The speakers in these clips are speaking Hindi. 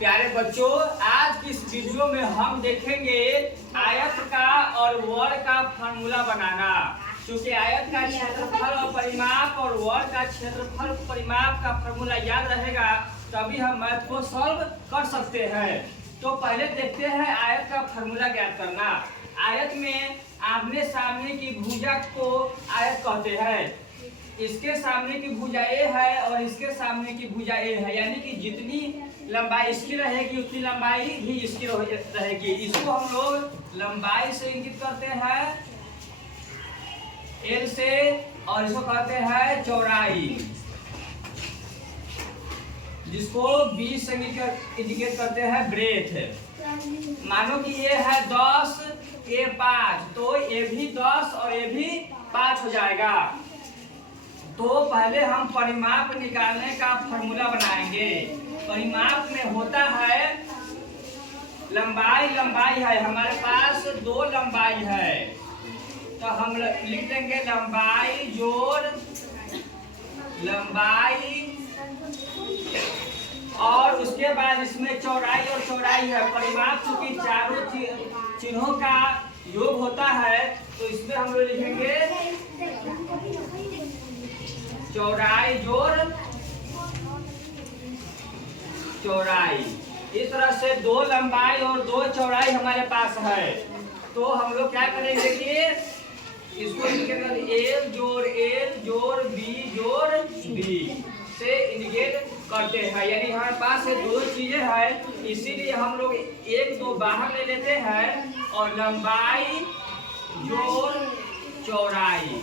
प्यारे बच्चों, आज की इस वीडियो में हम देखेंगे आयत का और वर्ग का फार्मूला बनाना। क्योंकि आयत का क्षेत्रफल और परिमाप और वर्ग का क्षेत्रफल परिमाप का फार्मूला याद रहेगा तभी हम मैथ को सॉल्व कर सकते हैं। तो पहले देखते हैं आयत का फार्मूला ज्ञात करना। आयत में आमने सामने की भुजा को आयत कहते हैं। इसके सामने की भुजा ए है और इसके सामने की भुजा ए है, यानी कि जितनी लंबाई इसकी रहेगी उतनी लंबाई भी इसकी रहेगी। इसको हम लोग लंबाई से इंगित करते हैं एल से, और इसको कहते हैं चौड़ाई, जिसको बी से इंडिकेट करते हैं ब्रेथ। मानो कि ये है 10 ए 5, तो ये भी 10 और ये भी 5 हो जाएगा। तो पहले हम परिमाप निकालने का फॉर्मूला बनाएंगे। परिमाप में होता है लंबाई है, हमारे पास 2 लंबाई है, तो हम लिख देंगे लंबाई जोड़ लंबाई, और उसके बाद इसमें चौड़ाई और चौड़ाई है। परिमाप चूंकि चारों चिन्हों का योग होता है तो इसमें हम लोग लिखेंगे चौड़ाई जोड़ चौड़ाई। इस तरह से 2 लंबाई और 2 चौड़ाई हमारे पास है। तो हम लोग क्या करेंगे कि इसको एल जोड़ बी जोड़ बी से इंडिकेट करते हैं, यानी हमारे पास 2 चीजें हैं, इसीलिए हम लोग 1-2 बाहर ले लेते हैं और लंबाई जोड़ चौड़ाई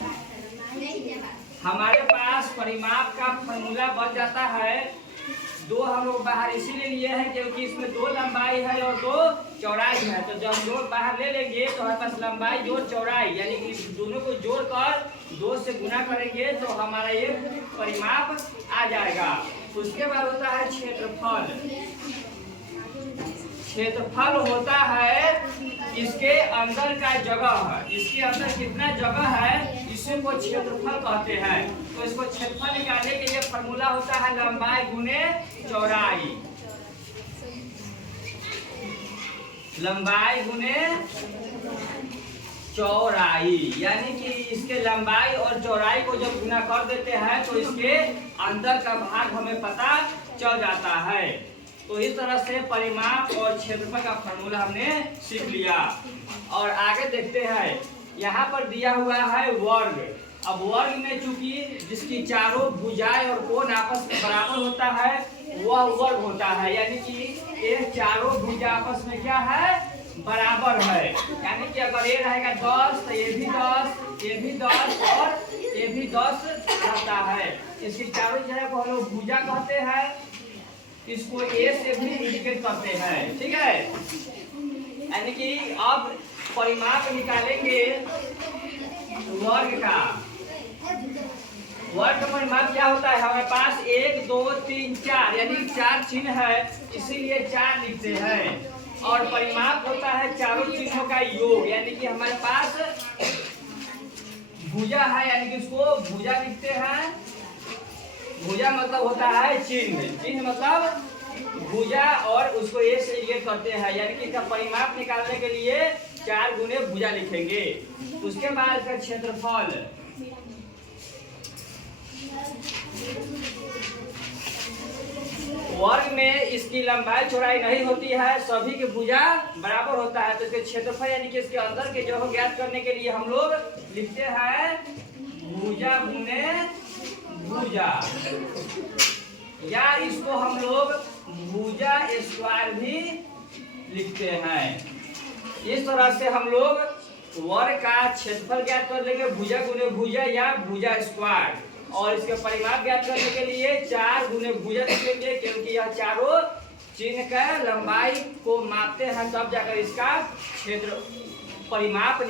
हमारे पास परिमाप का फॉर्मूला बन जाता है। 2 हम लोग बाहर इसीलिए लिए हैं क्योंकि इसमें 2 लंबाई है और 2 चौड़ाई है। तो जब हम लोग बाहर ले लेंगे तो हमारे पास लंबाई जोड़ चौड़ाई, यानी कि दोनों को जोड़कर 2 से गुना करेंगे तो हमारा ये परिमाप आ जाएगा। उसके बाद होता है क्षेत्रफल। क्षेत्रफल होता है इसके अंदर का जगह, इसके अंदर कितना जगह है इसी को क्षेत्रफल कहते हैं। तो इसको क्षेत्रफल निकालने के लिए फॉर्मूला होता है लंबाई गुने चौड़ाई, लंबाई गुने चौड़ाई, यानी कि इसके लंबाई और चौड़ाई को जब गुना कर देते हैं तो इसके अंदर का भाग हमें पता चल जाता है। तो इस तरह से परिमाप और क्षेत्रफल का फॉर्मूला हमने सीख लिया। और आगे देखते हैं, यहाँ पर दिया हुआ है वर्ग। अब वर्ग में चूंकि जिसकी चारों भुजाएं और कोण आपस में बराबर होता है वह वर्ग होता है, यानी कि ये चारों भुजा आपस में क्या है बराबर है। यानी कि अगर ये रहेगा 10 तो ये भी 10, ये भी 10 और ये भी 10 रहता है। इसकी चारों जगह को हम लोग भुजा कहते हैं, इसको ए से भी इंडिकेट करते हैं, ठीक है। यानी कि अब परिमाप निकालेंगे वर्ग का। वर्ग का परिमाप क्या होता है, हमारे पास 1 2 3 4 यानी 4 चिन्ह है, इसीलिए 4 लिखते हैं। और परिमाप होता है चारों चिन्हों का योग, यानी कि हमारे पास भुजा है, यानी कि इसको भुजा लिखते हैं। भुजा मतलब होता है चिन्ह, चिन्ह मतलब भुजा, और उसको ए से इंडिकेट करते हैं, यानी कि इसका परिमाप निकालने के लिए 4 गुने भुजा लिखेंगे। उसके बाद इसका क्षेत्रफल। वर्ग में इसकी लंबाई चौड़ाई नहीं होती है, सभी की भुजा बराबर होता है। तो इसके क्षेत्रफल यानी कि इसके अंदर के जगह ज्ञात करने के लिए हम लोग लिखते हैं भुजा गुने भुजा, या इसको हम लोग भुजा स्क्वायर भी लिखते हैं। इस तरह से हम लोग वर्ग का क्षेत्रफल ज्ञात कर लेंगे भुजा गुने भुजा या भुजा स्क्वायर, और इसके परिमाप ज्ञात करने के लिए 4 गुने भुजा लिखेंगे, क्योंकि यह चारों चिन्ह का लंबाई को मापते हैं, तब जाकर इसका क्षेत्र परिमाप